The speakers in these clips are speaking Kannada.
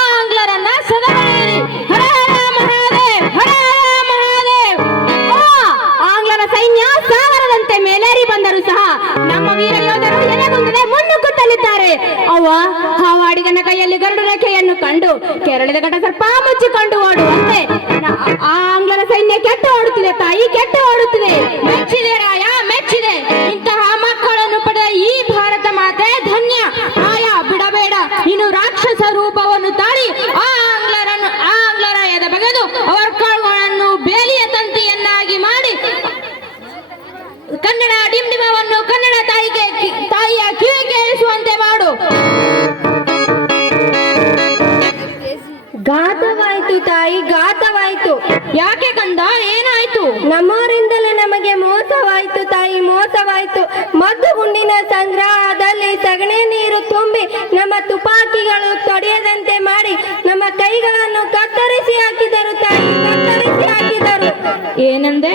ಆಂಗ್ಲರನ್ನ ಸದೆಬಡಿಯಿರಿ. ಹರ ಹರ ಮಹಾದೇವ್, ಹರ ಹರ ಮಹಾದೇವ್. ಆಂಗ್ಲರ ಸೈನ್ಯ ಸಾಗರದಂತೆ ಮೇಲೇರಿ ಬಂದರೂ ಸಹ ನಮ್ಮ ವೀರ ಯೋಧರು ಎಲೆಗುಂದದೆ ಮುನ್ನುಗ್ಗುತ್ತಲಿದ್ದಾರೆ. ಅವ್ವ ಹಾವಾಡಿಗನ ಕೈಯಲ್ಲಿ ಗರುಡು ರೇಖೆಯನ್ನು ಕಂಡು ಕೆರಳಿದ ಘಟ ಸರ್ಪ ಮುಚ್ಚಿಕೊಂಡು ಓಡುವಂತೆ ಆಂಗ್ಲರ ಸೈನ್ಯ ಕೆಟ್ಟು ಓಡುತ್ತಿದೆ ತಾಯಿ, ಕೆಟ್ಟು ಓಡುತ್ತಿದೆ. ಮೆಚ್ಚಿದೆ ರಾಯ, ಮೆಚ್ಚಿದೆ. ಇಂತಹ ಮಕ್ಕಳನ್ನು ಪಡೆದ ಈ ಭಾರತ ಮಾತೆ ಧನ್ಯ. ರಾಯ ಬಿಡಬೇಡ, ಇನ್ನು ರಾಕ್ಷಸ ರೂಪವನ್ನು ತಾಳಿ ಆಂಗ್ಲರ ಎದೆ ಬಗೆದು ಅವರ ಕಾಳುಗಳನ್ನು ಬೇಲಿಯ ತಂತಿಯನ್ನಾಗಿ ಮಾಡಿ ಕನ್ನಡ ಡಿಂಡಿಮವನ್ನು ಕನ್ನಡ ತಾಯಿಯ ಕಿವಿ ಕೇಳಿಸುವಂತೆ ಮಾಡು. ಘಾತವಾಯ್ತು ತಾಯಿ, ಘಾತವಾಯ್ತು. ಯಾಕೆ ಕಂದ, ಏನಾಯ್ತು? ನಮ್ಮವರಿಂದಲೇ ನಮಗೆ ಮೋಸವಾಯ್ತು ತಾಯಿ, ಮೋಸವಾಯ್ತು. ಮದ್ದು ಗುಂಡಿನ ಸಂಗ್ರಹದಲ್ಲಿ ಸಗಣಿ ನೀರು ತುಂಬಿ ನಮ್ಮ ತುಪಾಕಿಗಳು ತೊಡೆಯದಂತೆ ಮಾಡಿ ನಮ್ಮ ಕೈಗಳನ್ನು ಕತ್ತರಿಸಿ ಹಾಕಿದರು ತಾಯಿ, ಕತ್ತರಿಸಿ ಹಾಕಿದರು. ಏನಂದೆ?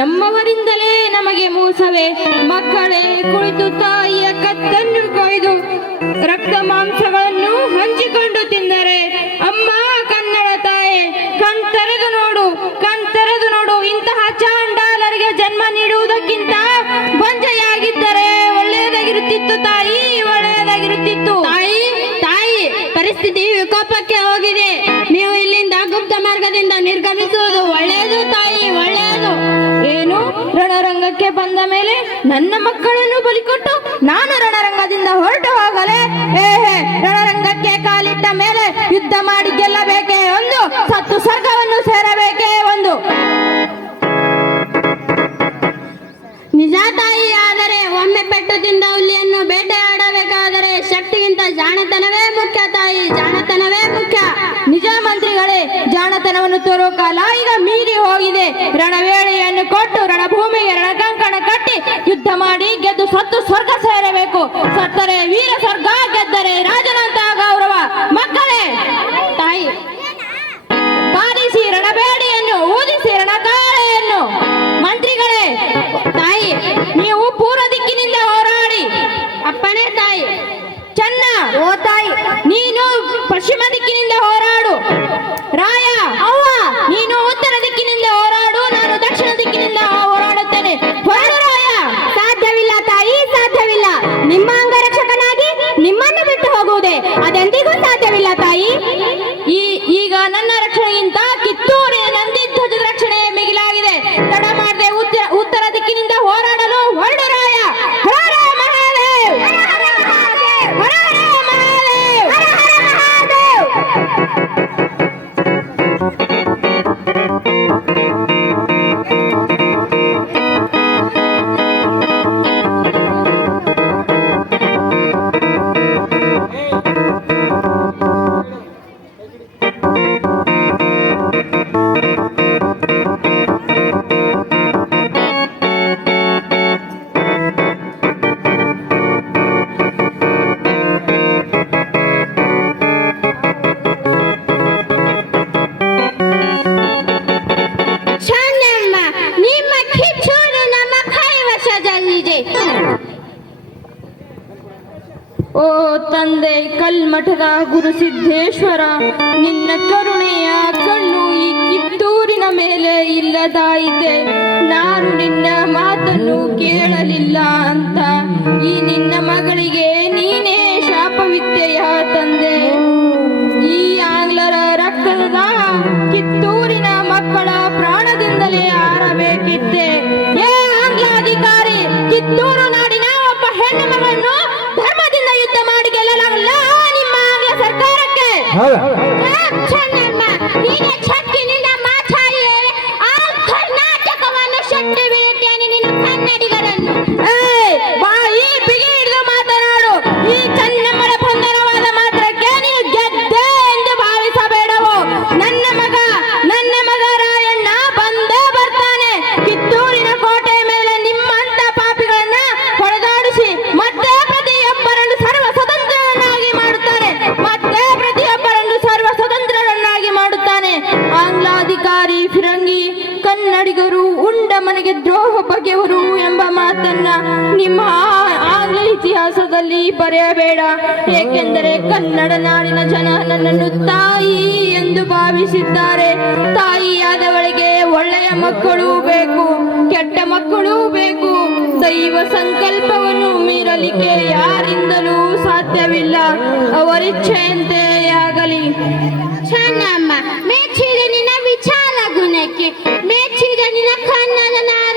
ನಮ್ಮವರಿಂದಲೇ ನಮಗೆ ಮೋಸವೇ? ಮಕ್ಕಳೇ, ಕುಳಿತು ತಾಯಿಯ ಕತ್ತನ್ನು ಕೊಯ್ದು ರಕ್ತ ಮಾಂಸಗಳನ್ನು ಹಂಚಿಕೊಂಡು ತಿಂದರೆ ಅಮ್ಮ ಕನ್ನಡ ತಾಯಿ ಕಣ್ತೆರೆದು ನೋಡು, ಕಣ್ತೆರೆದು ನೋಡು. ಇಂತಹ ಚಾಂಡಾಲರಿಗೆ ಜನ್ಮ ನೀಡುವುದಕ್ಕಿಂತ ಬಂಜೆಯಾಗಿದ್ದರೆ ಒಳ್ಳೆಯದಾಗಿರುತ್ತಿತ್ತು ತಾಯಿ, ಒಳ್ಳೆಯದಾಗಿರುತ್ತಿತ್ತು. ತಾಯಿ, ತಾಯಿ, ಪರಿಸ್ಥಿತಿ ವಿಕೋಪಕ್ಕೆ ಹೋಗಿದೆ. ನೀವು ಇಲ್ಲಿಂದ ಗುಪ್ತ ಮಾರ್ಗದಿಂದ ನಿರ್ಗಮಿಸುವುದು ಒಳ್ಳೆಯದು ತಾಯಿ, ಒಳ್ಳೆಯದು. ಏನು, ರಣರಂಗಕ್ಕೆ ಬಂದ ಮೇಲೆ ನನ್ನ ಮಕ್ಕಳನ್ನು ಬಲಿಕೊಟ್ಟು ನಾನು ರಣರಂಗದಿಂದ ಹೊರಟು ಹೋಗಲೇ? ರಣರಂಗಕ್ಕೆ ಕಾಲಿಟ್ಟ ಮೇಲೆ ಯುದ್ಧ ಮಾಡಿ ಗೆಲ್ಲಬೇಕೇ ಒಂದು, ಸತ್ತು ಸ್ವರ್ಗವನ್ನು ಸೇರಬೇಕೇ ಒಂದು. ನಿಜ ತಾಯಿ, ಆದರೆ ಒಮ್ಮೆ ಪೆಟ್ಟು ತಿಂದ ಹುಲಿಯನ್ನು ಬೇಟೆಯಾಡಬೇಕಾದರೆ ಶಕ್ತಿಗಿಂತ ಜಾಣತನವೇ ಮುಖ್ಯ ತಾಯಿ, ಜಾಣತನವೇ ಮುಖ್ಯ. ನಿಜ ಮಂತ್ರಿಗಳೇ, ಜಾಣತನವನ್ನು ತೋರುವ ಕಾಲ ಈಗ ಮೀರಿ ಹೋಗಿದೆ. ರಣವೇಳೆಯನ್ನು ಕೊಟ್ಟು ರಣಭೂಮಿಗೆ ರಣಕಂಕಣ ಕಟ್ಟಿ ಯುದ್ಧ ಮಾಡಿ ಗೆದ್ದು ಸತ್ತು ಸ್ವರ್ಗ ಸೇರಬೇಕು. ಸತ್ತರೆ ವೀರ ಸ್ವರ್ಗ, ಗೆದ್ದರೆ ರಾಜನಂತಹ ಗೌರವ. ಮಕ್ಕಳೇ, ತಾಯಿ, ಬಾರಿಸಿ ರಣಬೇಡಿಯನ್ನು, ಊದಿಸಿ ರಣಕಾಳೆಯನ್ನು. ಮಂತ್ರಿಗಳೇ, ತಾಯಿ, ನೀವು ಪೂರ್ವ ದಿಕ್ಕಿನಿಂದ ಹೋರಾಡಿ. ಅಪ್ಪನೇ ತಾಯಿ. ಚೆನ್ನ, ಓ ತಾಯಿ, ನೀನು ಪಶ್ಚಿಮ ದಿಕ್ಕಿನಿಂದ ಹೋರಾಡು. ರಾಯ, ಅವ್ವ, ನೀನು ಉತ್ತರ ದಿಕ್ಕಿನಿಂದ ಹೋರಾಡು, ನಾನು ದಕ್ಷಿಣ ದಿಕ್ಕಿನಿಂದ ಹೋರಾಡುತ್ತೇನೆ. ಹೊರಡು ರಾಯ. ಸಾಧ್ಯವಿಲ್ಲ ತಾಯಿ, ಸಾಧ್ಯವಿಲ್ಲ. ನಿಮ್ಮ ಅಂಗರಕ್ಷಕನಾಗಿ ನಿಮ್ಮನ್ನು ಬಿಟ್ಟು ಹೋಗುವುದೇ ಅದೆಂದಿಗೂ ಸಾಧ್ಯವಿಲ್ಲ ತಾಯಿ. ಈಗ ನನ್ನ ರಕ್ಷಣೆಗಿಂತ ಕಿತ್ತೂರಿನ ನಂದಿ ಧ್ವಜದ ರಕ್ಷಣೆ ಮಿಗಿಲಾಗಿದೆ. ತಡ ಮಾಡದೆ ಉತ್ತರ ದಿಕ್ಕಿನಿಂದ ಹೋರಾಡಲು ಹೊರಡು ರಾಯ. ಹರ ಹರ ಮಹಾದೇವ್, ಹರ ಹರ ಮಹಾದೇವ್, ಹರ ಹರ ಮಹಾದೇವ್, ಹರ ಹರ ಮಹಾದೇವ್. ಚೆನ್ನಮ್ಮ, ನಿಮ್ಮ ಕಿಚ್ಚೂರು ನಮ್ಮ ಕೈವಶದಲ್ಲಿದೆ. ಓ ತಂದೆ ಕಲ್ಮಠದ ಗುರುಸಿದ್ದೇಶ್ವರ, ನಿನ್ನ ಕರುಣೆಯ ಕಣ್ಣು ಈ ಕಿತ್ತೂರಿನ ಮೇಲೆ ಇಲ್ಲದಾಯಿತೆ. ನಾನು ನಿನ್ನ ಮಾತನ್ನು ಕೇಳಲಿಲ್ಲ ಅಂತ ಈ ನಿನ್ನ ಮಗಳಿಗೆ ನೀನೇ ಶಾಪವಿತ್ತೆಯ ತಂದೆ. ಈ ಆಂಗ್ಲರ ರಕ್ತದ ಕಿತ್ತೂರಿನ ಮಕ್ಕಳ ಪ್ರಾಣದಿಂದಲೇ ಆರಬೇಕಿತ್ತೆ. ಏ ಆಂಗ್ಲಾಧಿಕಾರಿ, ಕಿತ್ತೂರು ನಾಡಿನ ಒಬ್ಬ ಹೆಣ್ಣು ಮಗಳನ್ನು ಧರ್ಮದಿಂದ ಯುದ್ಧ ಮಾಡಿ ಗೆಲ್ಲಲಾಗಲ್ಲ ನಿಮ್ಮ ಆಂಗ್ಲ ಸರ್ಕಾರಕ್ಕೆ. ಚೆನ್ನಮ್ಮ, ಹೀಗೆ ಛಕ್ಕಿನಿಂದ ಮಾತಾಡಿಯೇ ಆ ಕರ್ನಾಟಕವನ್ನು ಶಕ್ತಿ ಬೀಳುತ್ತೇನೆ ನಿನ್ನ ಕನ್ನಡಿಗರನ್ನು. ಬಾಯಿ ಬಿಗಿ ಹಿಡಿದು ಮಾತನಾಡು. ಈ ಚೆನ್ನಮ್ಮನ ಬಂಧನವಾದ ಮಾತ್ರಕ್ಕೆ ನೀನು ಗೆದ್ದೆ ಎಂದು ಭಾವಿಸಬೇಡವು. ನನ್ನ ಮಗ ರಾಯಣ್ಣ ಬಂದೇ ಬರ್ತಾನೆ. ಕಿತ್ತೂರಿನ ಕೋಟೆ ಮೇಲೆ ನಿಮ್ಮಂತ ಪಾಪಿಗಳನ್ನ ಹೊಡೆದಾಡಿಸಿ ಮತ್ತೆ ಪ್ರತಿಯೊಬ್ಬರನ್ನು ಸರ್ವ ಸ್ವತಂತ್ರರನ್ನಾಗಿ ಮಾಡುತ್ತಾನೆ, ಮತ್ತೆ ಪ್ರತಿಯೊಬ್ಬರನ್ನು ಸರ್ವ ಸ್ವತಂತ್ರರನ್ನಾಗಿ ಮಾಡುತ್ತಾನೆ. ಆಂಗ್ಲ ಇತಿಹಾಸದಲ್ಲಿ ಬರೆಯಬೇಡ. ಏಕೆಂದರೆ ಕನ್ನಡ ನಾಡಿನ ಜನ ನನ್ನನ್ನು ತಾಯಿ ಎಂದು ಭಾವಿಸಿದ್ದಾರೆ. ತಾಯಿಯಾದವಳಿಗೆ ಒಳ್ಳೆಯ ಮಕ್ಕಳು ಬೇಕು, ಕೆಟ್ಟ ಮಕ್ಕಳೂ ಬೇಕು. ದೈವ ಸಂಕಲ್ಪವನ್ನು ಮೀರಲಿಕ್ಕೆ ಯಾರಿಂದಲೂ ಸಾಧ್ಯವಿಲ್ಲ. ಅವರಿಚ್ಛೆಯಂತೆ ಆಗಲಿ. ಚೆನ್ನಮ್ಮ, ಮೆಚ್ಚಿದ ನಿನ್ನ ವಿಚಾರ ಗುಣಕ್ಕೆ, ಮೆಚ್ಚಿದ ನಿನ್ನ ಕನ್ನಡ ನಾಡ